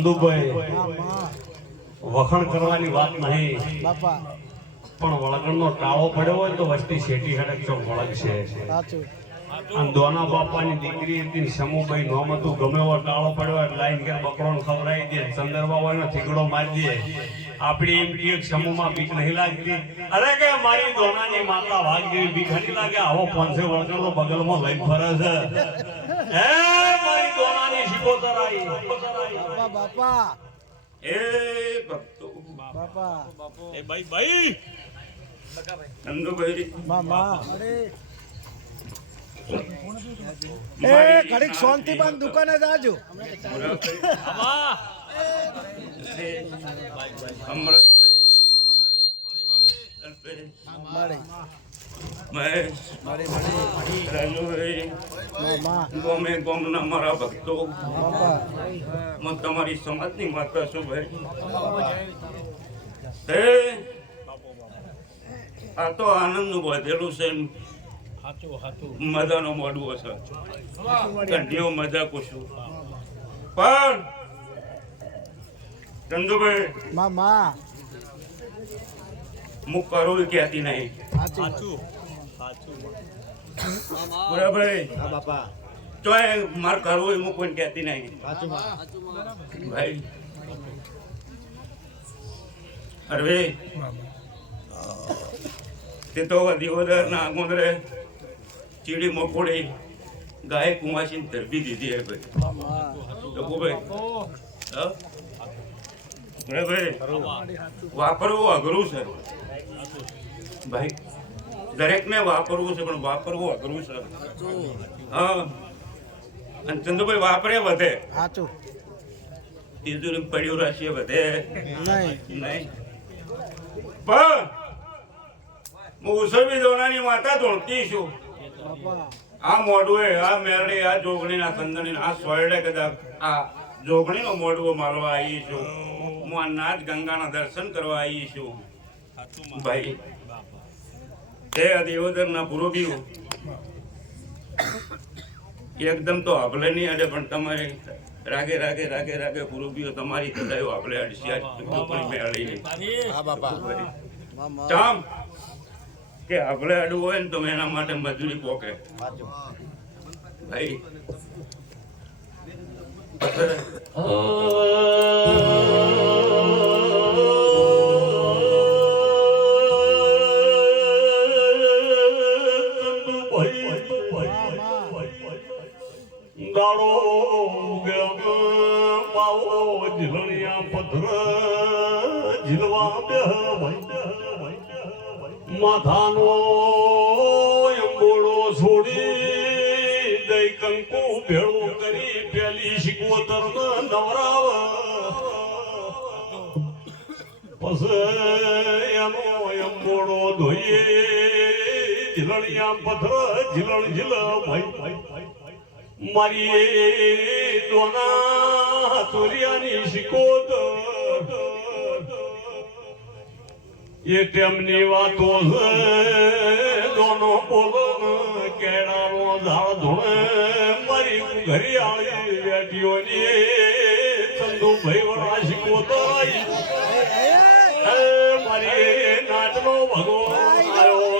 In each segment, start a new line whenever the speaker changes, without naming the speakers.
ચંદુભાઈ વખણ કરવાની વાત નહીં. પણ વળગણનો ટાળો પડ્યો હોય તો વસ્તી શેટી હડક ચોક વળગ છે
સાચું.
અને દોના બાપાની દીકરી હતી સમુભાઈ નોમ હતું ગમે એવો ટાળો પડ્યો લાઈન કે બકરો ખવડાવી દે ચંદર હોય ને મારી દે. આપણી એમ કહીએ કે સમૂહમાં બીક નહીં લાગતી. અરે કે મારી દોનાની માતા વાઘ જેવી બીક નહીં લાગે આવો પાંચસો વળગણનો બગલમાં લઈને ફરે છે. હે મારી દોનાની શિકોતર આવી.
બાપા.
એ ભક્તો
બાપા.
એ ભાઈ ભાઈ.
નંદુભાઈ.
મામા. એ ઘડીક શાંતિ પણ દુકાને જાજો.
આવા.
ગોમે આ તો આનંદનું વધેલું છે મજાનો મોડવો છે કંઠીઓ મજા પૂછું પણ ચંદુભાઈ હું કરું કહેતી નહીં. બરાબર
તો
એ માર કરવું એ હું કોઈ કહેતી નહીં. ભાઈ. અરે તે તો દિવદર ના ગુંદરે ચીડી મકોડી ગાય કુમાસી ધરબી દીધી હે ભાઈ. લોકો ભાઈ? બરાબર. વાપરવું અઘરું છે. ભાઈ દરેકને વાપરવું છે પણ વાપરવું અઘરું છે. હા. અને ચંદુભાઈ વાપરે વધે.
સાચું.
તિજોરી પડ્યું રાખીએ વધે.
નહીં.
નહીં. પણ હું ઉસરવી દોનાની માતા ધોળતી છું. આ મોઢું આ મેરડી આ જોગણી આ કંદણી આ સોયડે કદાચ આ જોગણી નો મોઢું મારવા આવી છું. હું આ નાથ ગંગાના દર્શન કરવા આવી છું. ભાઈ તે આ દેવોદર ના પૂર્વબીઓ એકદમ તો હભલે નહીં અડે પણ તમારે રાગે રાગે રાગે રાગે પૂર્વબીઓ તમારી કદાયો હભલે અડસી ચામ કે હભલે અડવું હોય ને તો એના માટે મજૂરી પોકે. ભાઈ.
ગાળો પાવો ઝીલણિયા પથ્થર ઝીલવા માથાનો અંબોળો છોડી દઈ કંકુ ભેળો કરી પેલી શિકોતર નવરાવ. પછી એનો અંબોળો ધોઈએ ઝીલણિયા પથ્થર ઝીલણ ઝીલ ભાઈ મારી દોના ચોરિયાની શિકોત એ તેમની વાતો દોનો બોલો કેળાનો ઝાડ ધોણે, મારી ઘરિયાળી ચંદુ ભાઈ વડા શિકોત મારી નાચનો ભગવાન આવ્યો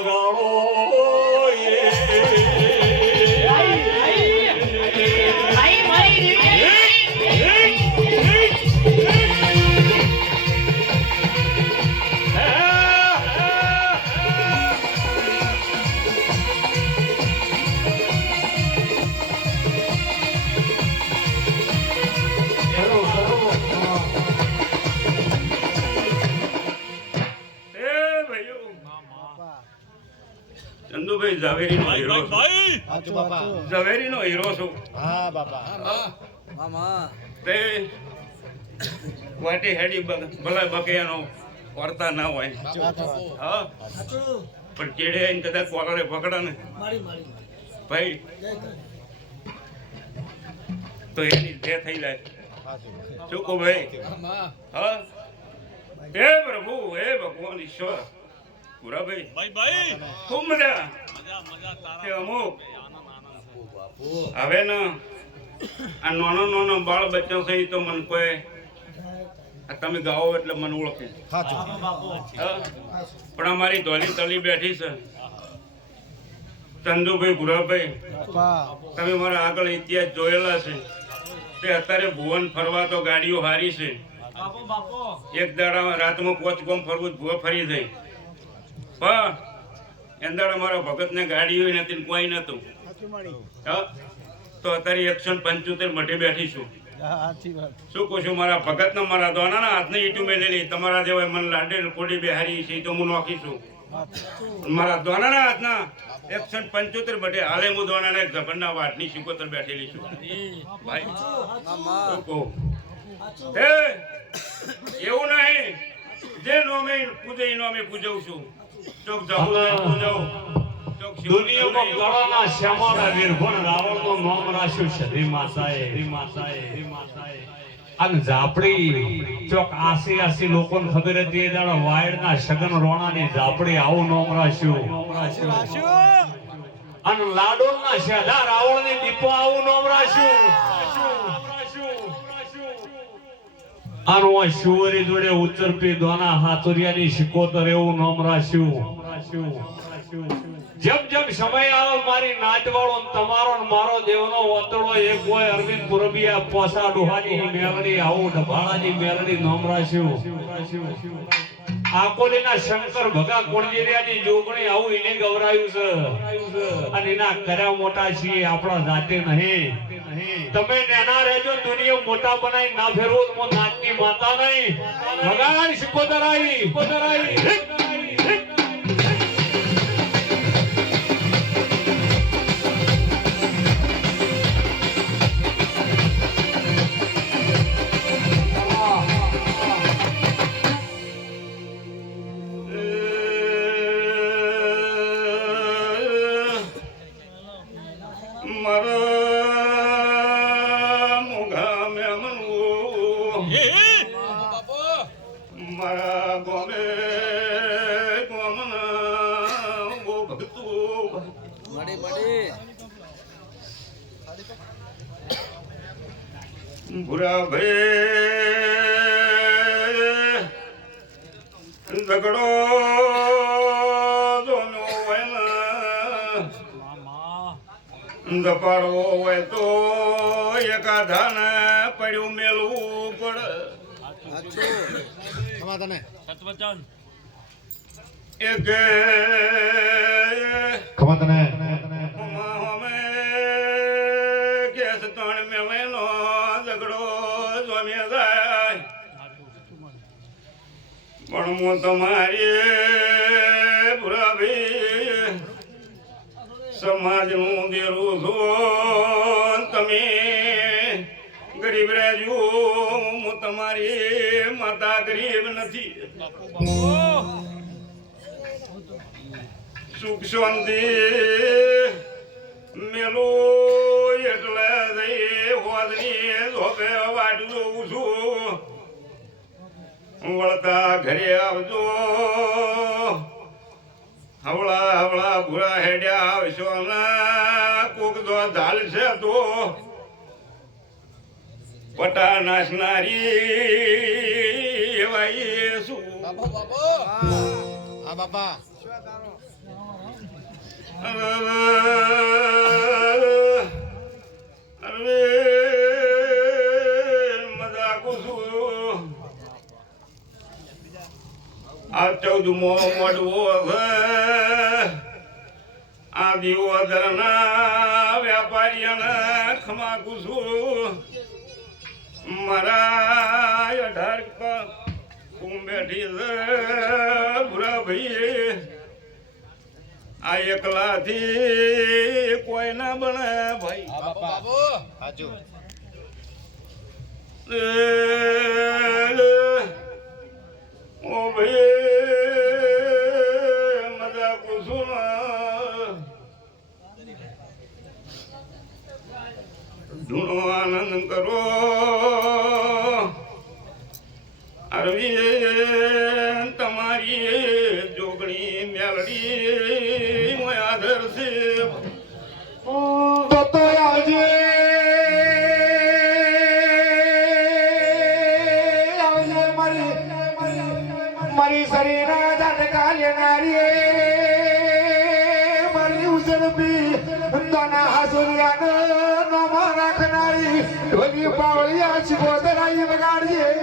સાચું બાપા.
ઝવેરીનો હીરો છું.
હા બાપા. મામા
તે વાટી હેડી ભલે બકૈયાનો વર્તા ના હોય. હા? પણ ચેડે આવીને કદાચ કોલરે પકડે ને? ભાઈ. તો એની જે થઈ જાય. શું કહું ભાઈ. હા હે? પ્રભુ હે ભગવાન ઈશ્વર. પૂરા ભાઈ.
ભાઈ ભાઈ.
ખૂબ મજા.
મજા મજા તારા
અમુક હવે ને આ નાનો નાનો બાળ બચ્ચો છે તો મને કોઈ આ તમે ગાઓ એટલે મને ઓળખે. પણ અમારી ધોલી તલી બેઠી છે. ચંદુભાઈ ભુરાભાઈ તમે મારા આગળ ઇતિહાસ જોયેલા છે. તે અત્યારે ભુવન ફરવા તો ગાડીઓ હારી છે. એક દાડા રાતમાં કોચ ગોમ ફરવું ભુવા ફરી થઈ પણ એંદાડ અમારા ભગતને ગાડીઓ નથી કોઈ નતું. હા? તો અત્યારે એકસો પંચોતેર મઢે બેઠી છું શું કહું છું મારા ભગતને મારા દોનાના હાથની ઈટુ મેલેલી તમારા જેવા મને લાડે કોડી બેહારી છે તો હું નોખીશું. મારા દોનાના હાથના એકસો પંચોતેર મઢે હાલે હું દોનાના એક ઝબરના વાટની સિકોતર બેઠેલી છું. ભાઈ એ, એવું નહીં. જે નોમે પૂજે ઈ નોમે પૂજવું છું. ચોક તો પૂજવું.
દુનિયામાં
પૂજવું.
ગળાના શ્યામાળા વીરભણ રાવણનું નામ રાખ્યું છે. હરી માતાએ માતાએ અને ઝાપડી, ચોક આસી આસી લોકોને ખબર હતી એ દાડા વાયડના સગન રોણાની ઝાપડી આવું નામ રાખ્યું. અને લાડોલના શેઢા રાવણની દીપો આવું નામ રાખ્યું. આનું આ શુવરી જોડે ઉત્તરપી દોના હાથુરિયાની શિકોતર એવું નામ રાખ્યું. જેમ જેમ સમય આવે મારી નાચવાળો તમારો મારો દેવનો વતડો એક હોય અરવિંદ પુરબિયા પોસા ડોહાની મેલડી, આવું ડભાણાની મેલડી નામ રાખ્યું આકોલીના શંકર ભગા કોણજીરિયાની જોગણી આવું એને ગવરાયું છે. અને એના કર્યા મોટા છીએ આપણા જાતે નહીં. તમે નેના રહેજો, દુનિયા મોટા બનાવી ના ફેરવો, તો હું નાચની માતા નહીં. ભગવાન શિકોતરાઈ શિકોતરાઈ
મારા ગોમે ગોમના બો ભગતું ભૂરા ભાઈ ઝઘડો જોનો હોય ને દપાડવો હોય તો એકાધાને
સતવચન.
એક
ખબર તને?
અમે કેસ ત્રણ મેલેનો ઝઘડો સ્વામી જાય પણ હું તમારી ભૂરાભાઈ સમાજનું દેરું છું. તમે ગરીબ રહેજો. હું તમારી માતા ગરીબ નથી. સુખ શાંતિ મેલો એટલે દઈ હોદની ધોપે વાટ જોઉં છું વળતા ઘરે આવજો. હવળા હવળા ભૂરા હેડ્યા આવશો ને કોક તો ધાલ છે તો. પટા નાશનારી એવા શું
આ બાપા
આ ચૌદમો મોડવો છે આ દિયોદરના વેપારીઓને ખમાકું છું મારા અઢાર હું બેઠી ભૂરા ભાઈ આ એકલાથી કોઈ ના બને ભાઈ.
સાચું
ઓ ભાઈ. ધૂણો આનંદ કરો. અરવિંદ તમારી જોગણી મેલડી મોયા
ધરશે આજે મારી શરીર ધટકા લેનારી ઢોલી પાવળિયા શિકોતરાઈ વગાડીએ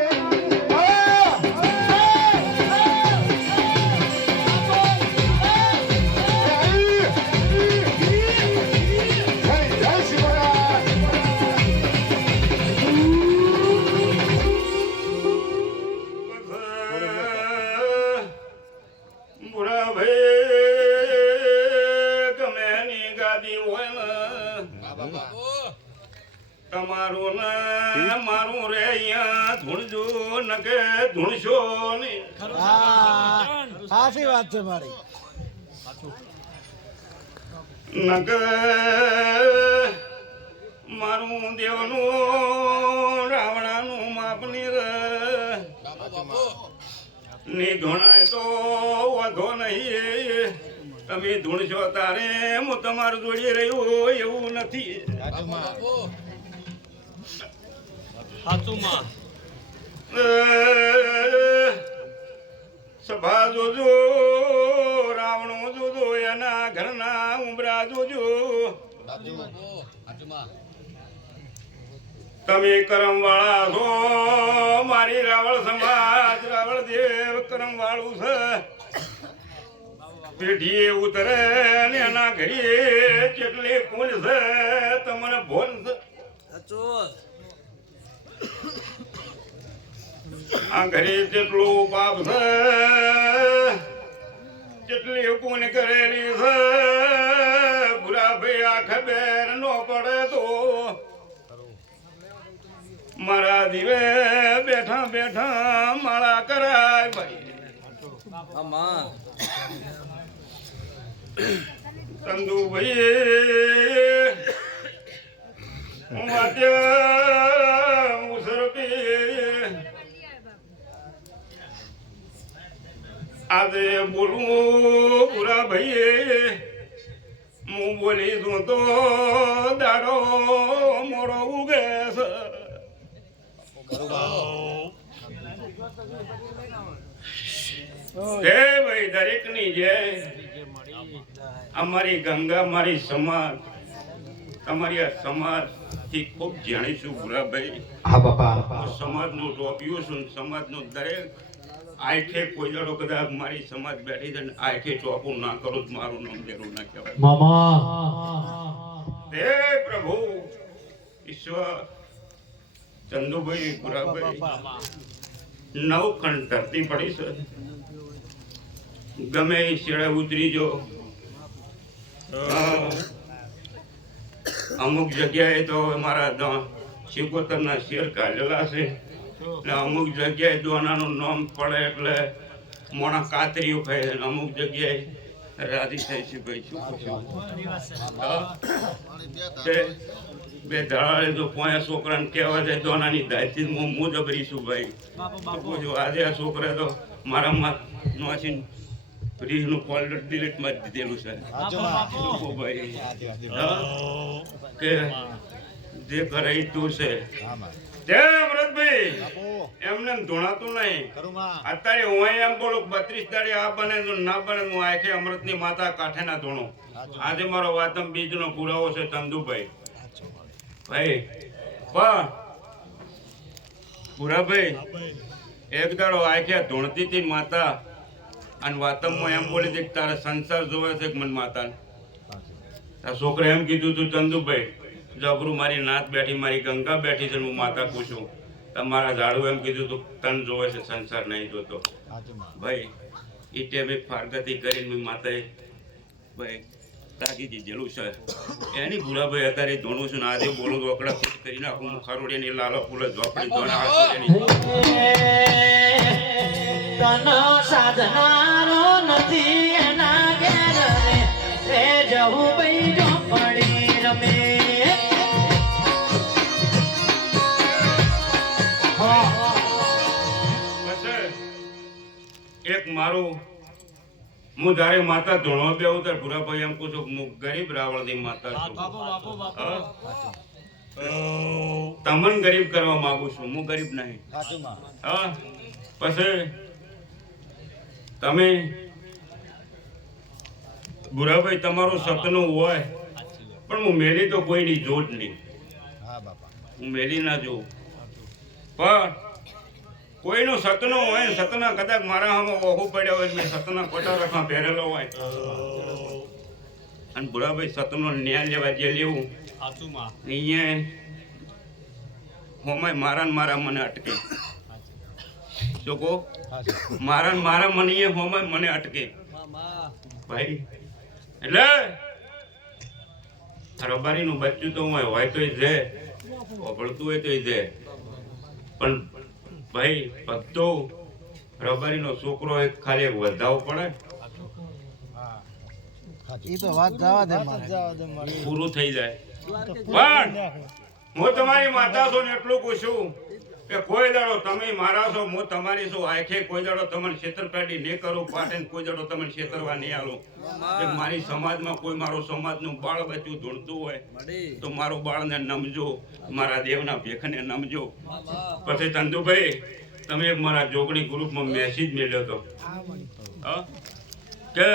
ધૂણશો નહીં
હા સાચી વાત છે મારી.
નગ મારું દેવનું રાવણાનું માપની રે ની ધૂણાય તો વધો નહીં તમે ધૂણશો તારે હું તમારું જોડી રહ્યું એવું નથી.
સાચું માં
સભા જોજો, રાવણો જોજો, એના ઘરના ઉમરા જોજો. તમે કરમ વાળા છો, મારી રાવળ સમાજ, રાવળ દેવ કરમ વાળું છે. પેઢીએ ઉતરે ને એના ઘરે કેટલી કુલ છે, તમને ભોન છે. આ જેટલું પાપ છે જેટલી પુન કરેલી છે ભૂરા ભાઈ આ ખબર નો પડે તો મારા દીવે બેઠા બેઠા માળા કરાય ભાઈ. ચંદુભાઈ હું વાદ્ય આજે બોલું પૂરા ભાઈએ. હું બોલી દઉં તો દાડો મોડો ઉગે છે. જય ભાઈ દરેકની જય અમારી ગંગા મારી સમાજ તમારી આ સમાજથી ખૂબ જાણીશું ભૂરાભાઈ
હા બાપા.
હું સમાજનું ટોપિયું છું ને સમાજનું દરેક આઠે કોઈ દાડો કદાચ મારી સમાજ બેઠી છે ને આઠે ચોપું ના કરું જ મારું નામ દેરું ના કહેવાય.
મામા.
હે પ્રભુ ઈશ્વર ચંદુભાઈ ગુરાભાઈ નવ ખંડ ધરતી પડી છે. ગમે એ શેડે ઉતરી જો. અમુક જગ્યાએ તો હવે મારા શિકોતરના શેર કાઢેલા છે. એટલે અમુક જગ્યાએ દોનાનું નામ પડે એટલે મોણા કાતરીઓ ખાય અને અમુક જગ્યાએ રાજી થાય છે ભાઈ શું પૂછ્યું? બે ધડાડે તો પોયા છોકરાને કહેવા જાય દોનાની દાયથી હું હું જબરીશું ભાઈ. પૂછું આજે આ છોકરા તો મારામાં નોચીને રીહનું ફોલ્ડર ડિલીટ મારી દીધેલું છે. ભાઈ કે જે કરે એ તું છે. અમૃતભાઈ એમને ધોણાતું નહીં. અત્યારે હું એમ બોલું બત્રીસ દાડે આ બને તો ના બને હું આખે અમૃતની માતા કાંઠે ના ધોણો આજે મારો વાતમ બીજનો પુરાવો છે ચંદુભાઈ. ભાઈ પણ પુરાભાઈ એક દાડો આખે ધોણતી હતી માતા અને વાતમમાં એમ બોલી હતી તારે સંસાર જોવે છે મન મને માતા આ છોકરે એમ કીધું તું ચંદુભાઈ જબરું મારી નાથ બેઠી મારી ગંગા બેઠી છે હું માતા પૂછું. તમારા ઝાડુ એમ કીધું તું તન જોવે છે સંસાર નહીં જોતો. ભાઈ એ ટેમે ફારગતી કરીને મેં માતાએ ભાઈ તાકી દીધેલું છે. એની ભૂરાભાઈ અત્યારે ધોણું છું ને આજે બોલું તો અકડા ફૂટ કરી નાખું. હું ખરોડીની લાલો ફૂલ ઝોપડી ધોણા હાથોડીની.
સાધનારો નથી એના ઘેર. રે રે જવું ભાઈ
એક મારું હું જ્યારે માતા ધોણવા બેહું ત્યારે ભૂરાભાઈ એમ કહું છું હું ગરીબ રાવળની માતા છું. હા? ગરીબ કરવા માંગુ છું હું ગરીબ નહીં. હા? પછી તમે ભૂરાભાઈ તમારું સપનું હોય પણ હું મેલી તો કોઈની જોડ નહીં. હું મેલી ના જોઉં. પણ કોઈનું સતનો હોય સતના કદાચ મારા હામાં ઓહું પડ્યા હોય મેં સતના ખોટા રખા પહેરેલો હોય. અને બુરાભાઈ સતનો ન્યાય લેવા જે લેવું અહીંયા હોમાય મારા મારા મને અટકે. જોકો મારા મારા મને એ હોમાય મને અટકે. ભાઈ એટલે રબારીનું બચ્ચું તો હોય તો તોય છે ઓગળતું હોય તોય જે પણ ભાઈ ભક્તો રબારીનો છોકરો એક ખાલી એક વધાવો પડે.
એ તો વાત જવા દે મારે.
પૂરું થઈ જાય. પણ હું તમારી માતા છું ને એટલું પૂછું. કે કોઈ દાડો તમે મારા છો, હું તમારી છું, આખે કોઈ દાડો તમને છેતરપેટી નહીં કરું પાટે કોઈ દાડો તમને છેતરવા નહીં કે મારી સમાજમાં કોઈ મારો સમાજનું બાળ બચ્યું ધૂણતું હોય, તો મારું બાળને નમજો, મારા દેવના ભેખને નમજો. પછી ચંદુભાઈ તમે મારા જોગણી ગ્રુપમાં મેસેજ મેળ્યો હતો? કે